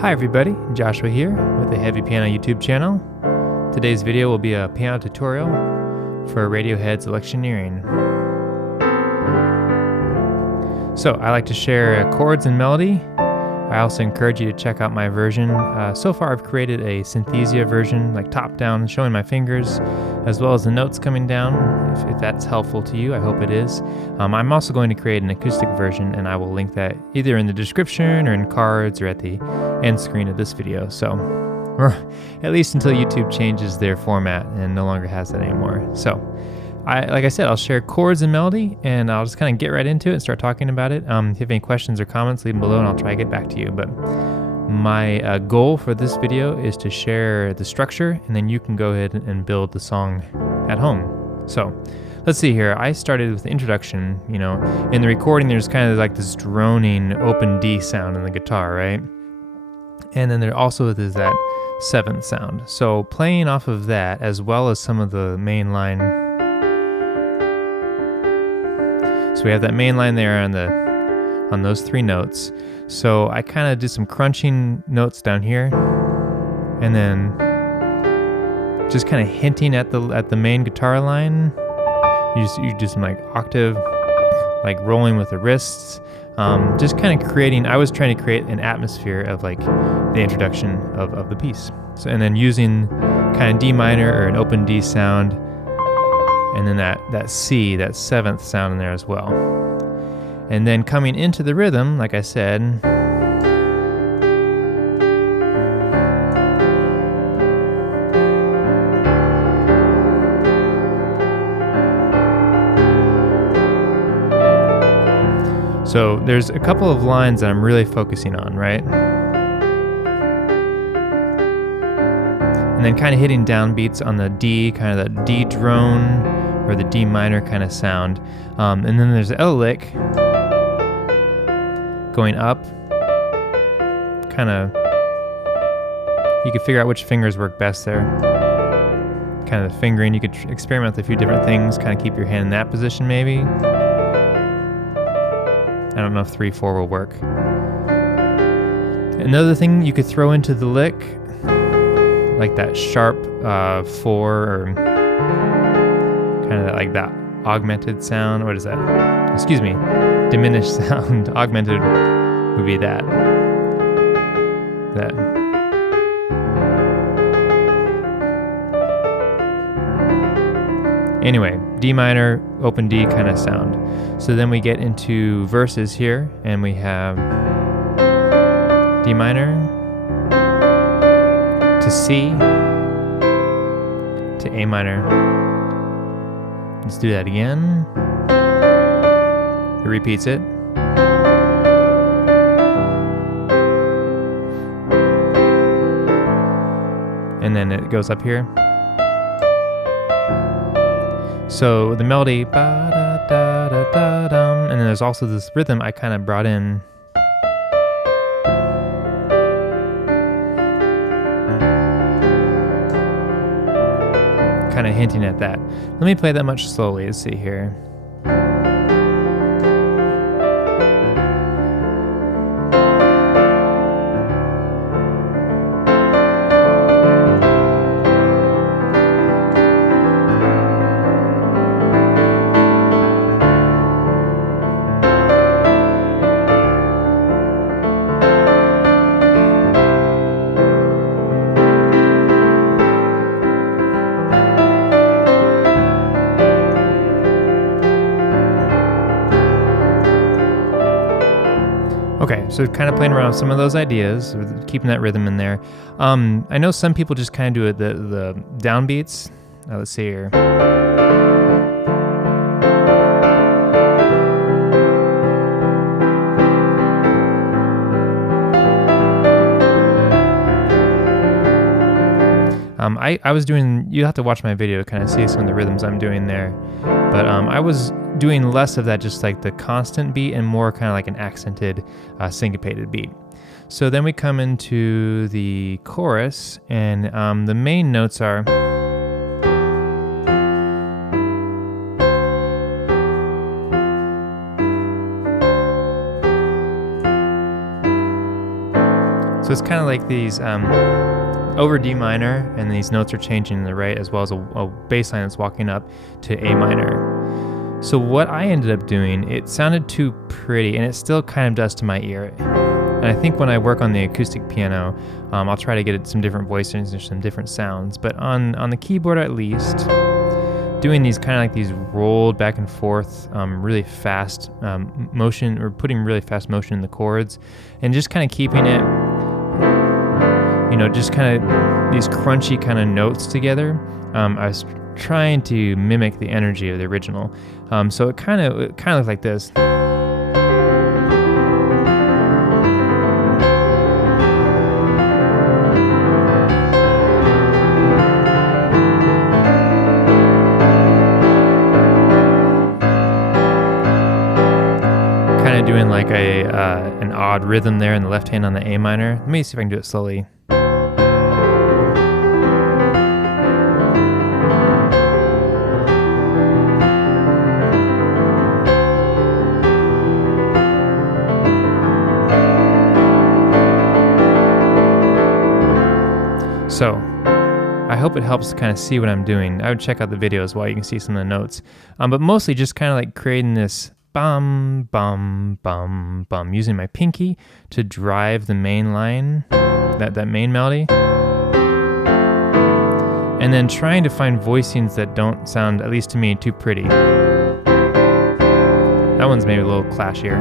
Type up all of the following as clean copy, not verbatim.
Hi everybody, Joshua here with the Heavy Piano YouTube channel. Today's video will be a piano tutorial for Radiohead's Electioneering. So I like to share chords and melody. I also encourage you to check out my version. So far I've created a synthesia version, like top down, showing my fingers, as well as the notes coming down, if that's helpful to you. I hope it is. I'm also going to create an acoustic version, and I will link that either in the description or in cards or at the end screen of this video. So, or at least until YouTube changes their format and no longer has that anymore. So, like I said, I'll share chords and melody, and I'll just kind of get right into it and start talking about it. If you have any questions or comments, leave them below, and I'll try to get back to you. But my goal for this video is to share the structure, and then you can go ahead and build the song at home. So let's see here. I started with the introduction. You know, in the recording, there's kind of like this droning open D sound in the guitar, right? And then there also is that seventh sound. So playing off of that, as well as some of the main line. So we have that main line there on those three notes. So I kind of did some crunching notes down here, and then just kind of hinting at the main guitar line. You do some like octave, like rolling with the wrists, just kind of creating. I was trying to create an atmosphere of like the introduction of the piece. So, and then using kind of D minor or an open D sound. And then that C, that seventh sound in there as well. And then coming into the rhythm, like I said, so there's a couple of lines that I'm really focusing on, right? And then kind of hitting downbeats on the D, kind of that D drone, or the D minor kind of sound. And then there's the L lick going up. Kind of, you could figure out which fingers work best there. Kind of the fingering, you could experiment with a few different things, kind of keep your hand in that position maybe. I don't know if 3/4 will work. Another thing you could throw into the lick, like that sharp 4, or kind of like that augmented sound. What is that? Excuse me, diminished sound. Augmented would be that. Anyway, D minor, open D kind of sound. So then we get into verses here, and we have D minor to C to A minor. Let's do that again. It repeats it. And then it goes up here. So the melody, ba da da da da dum, and then there's also this rhythm I kind of brought in. Kind of hinting at that. Let me play that much slowly. Let's see here. Okay, so kind of playing around with some of those ideas, keeping that rhythm in there. I know some people just kind of do it the downbeats. Let's see here. I was doing, you have to watch my video to kind of see some of the rhythms I'm doing there. But I was doing less of that, just like the constant beat, and more kind of like an accented, syncopated beat. So then we come into the chorus, and the main notes are So it's kind of like these over D minor, and these notes are changing in the right, as well as a bass line that's walking up to A minor. So what I ended up doing, it sounded too pretty, and it still kind of does to my ear. And I think when I work on the acoustic piano, I'll try to get some different voicings or some different sounds. But on the keyboard at least, doing these kind of like these rolled back and forth, really fast motion, or putting really fast motion in the chords, and just kind of keeping it, just kind of these crunchy kind of notes together. I was trying to mimic the energy of the original. So it kind of looks like this. Kind of doing like an odd rhythm there in the left hand on the A minor. Let me see if I can do it slowly. So, I hope it helps kind of see what I'm doing. I would check out the video as well, you can see some of the notes. But mostly just kind of like creating this bum, bum, bum, bum, using my pinky to drive the main line, that main melody. And then trying to find voicings that don't sound, at least to me, too pretty. That one's maybe a little clashier.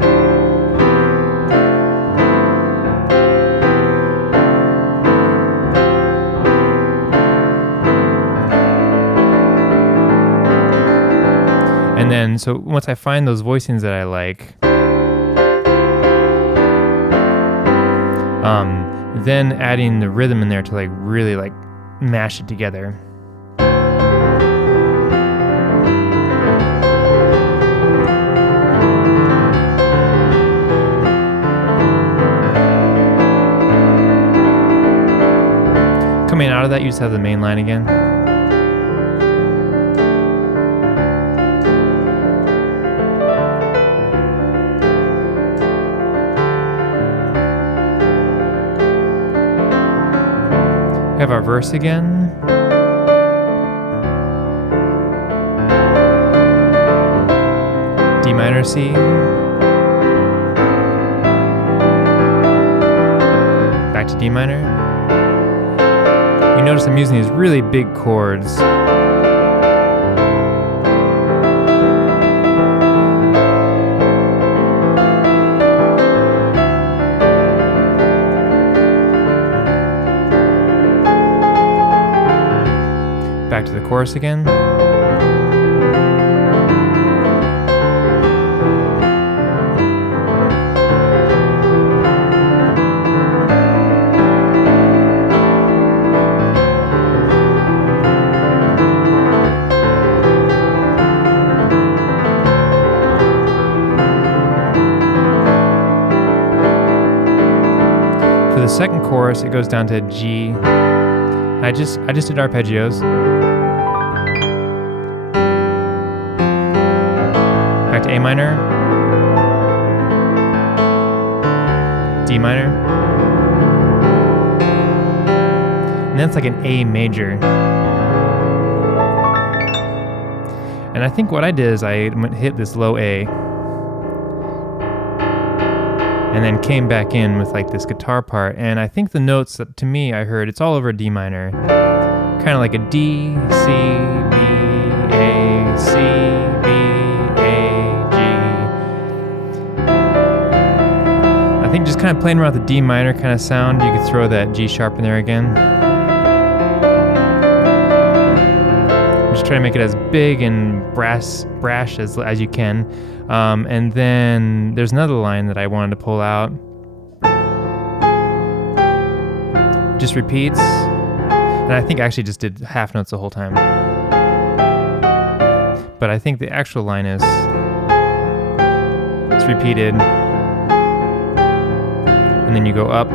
And then, so once I find those voicings that I like, then adding the rhythm in there to like really like mash it together. Coming out of that, you just have the main line again. We have our verse again. D minor C. Back to D minor. You notice I'm using these really big chords. Back to the chorus again. For the second chorus, it goes down to G. I just did arpeggios. Back to A minor, D minor, and then it's like an A major. And I think what I did is I hit this low A, and then came back in with like this guitar part. And I think the notes that to me I heard, it's all over D minor, kind of like a D, C, B, A, C, B. I think just kind of playing around with the D minor kind of sound, you could throw that G sharp in there again. Just try to make it as big and brash as you can. And then there's another line that I wanted to pull out. Just repeats. And I think I actually just did half notes the whole time. But I think the actual line is, it's repeated. And then you go up.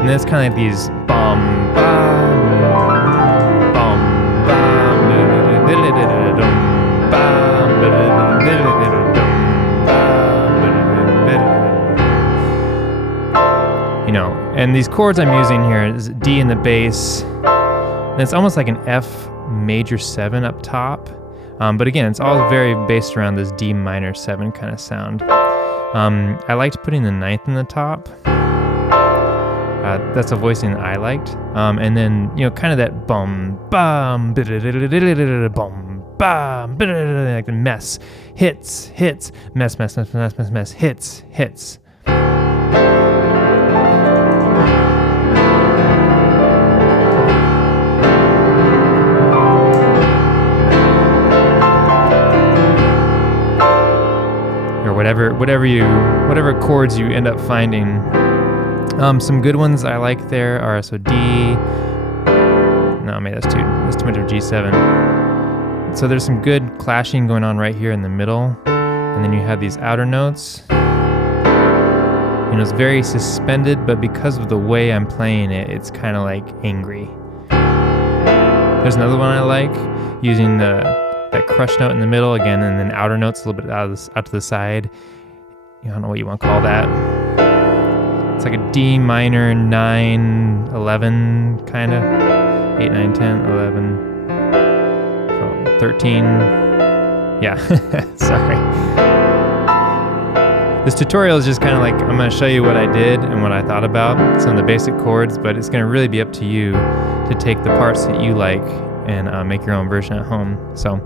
And then it's kind of like these bum, bum, bum, bum, And these chords I'm using here is D in the bass, and it's almost like an F major 7 up top. But again, it's all very based around this D minor 7 kind of sound. I liked putting the 9th in the top. That's a voicing that I liked. And then, kind of that bum, bum, bum, bum, like the mess, hits, mess, hits. Whatever chords you end up finding. Some good ones I like there are D. No, maybe that's too much of G7. So there's some good clashing going on right here in the middle, and then you have these outer notes. It's very suspended, but because of the way I'm playing it, it's kind of like angry. There's another one I like, using that crush note in the middle again, and then outer notes a little bit out to the side. I don't know what you want to call that. It's like a D minor 9, 11 kind of. 8, 9, 10, 11, 13. Yeah, sorry. This tutorial is just kind of like, I'm going to show you what I did and what I thought about, some of the basic chords, but it's going to really be up to you to take the parts that you like and make your own version at home. So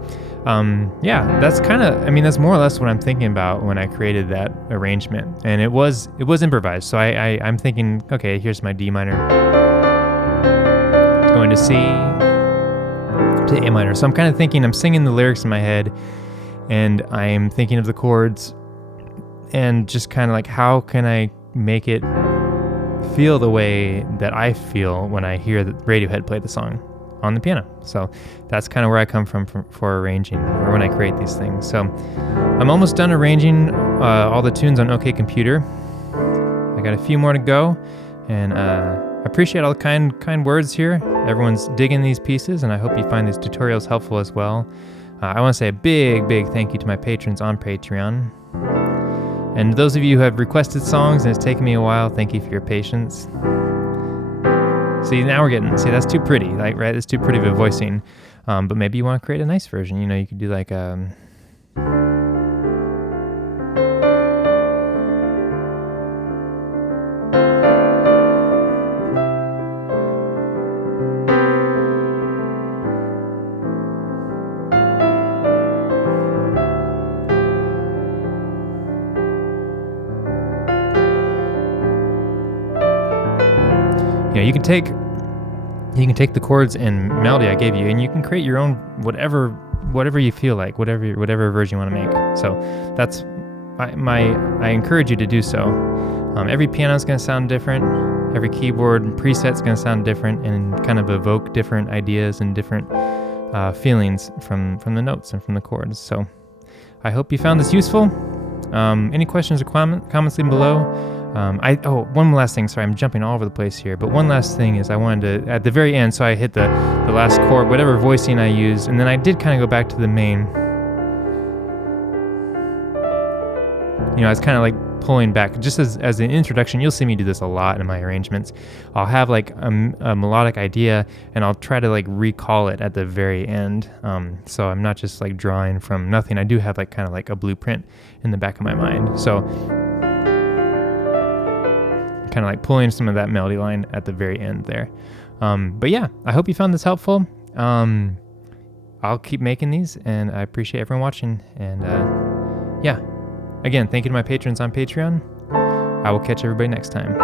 that's that's more or less what I'm thinking about when I created that arrangement. And it was improvised. So I'm thinking, okay, here's my D minor, going to C, to A minor. So I'm kind of thinking, I'm singing the lyrics in my head, and I'm thinking of the chords, and just kind of like, how can I make it feel the way that I feel when I hear the Radiohead play the song on the piano. So that's kind of where I come from for arranging, or when I create these things. So I'm almost done arranging all the tunes on OK Computer. I got a few more to go, and I appreciate all the kind words here. Everyone's digging these pieces, and I hope you find these tutorials helpful as well. I want to say a big thank you to my patrons on Patreon. And those of you who have requested songs and it's taken me a while, thank you for your patience. See, now that's too pretty, right? It's too pretty of a voicing. But maybe you want to create a nice version. You could do like you can take the chords and melody I gave you, and you can create your own whatever you feel like, whatever version you want to make. So that's I encourage you to do so. Every piano is going to sound different. Every keyboard preset is going to sound different and kind of evoke different ideas and different feelings from the notes and from the chords. So I hope you found this useful. Any questions or comments leave below. One last thing. Sorry, I'm jumping all over the place here. But one last thing is I wanted to, at the very end, so I hit the last chord, whatever voicing I used, and then I did kind of go back to the main. I was kind of like pulling back. Just as an introduction, you'll see me do this a lot in my arrangements. I'll have like a melodic idea, and I'll try to like recall it at the very end. So I'm not just like drawing from nothing. I do have like kind of like a blueprint in the back of my mind. So kind of like pulling some of that melody line at the very end there. But yeah, I hope you found this helpful. I'll keep making these, and I appreciate everyone watching. And again, thank you to my patrons on Patreon. I will catch everybody next time.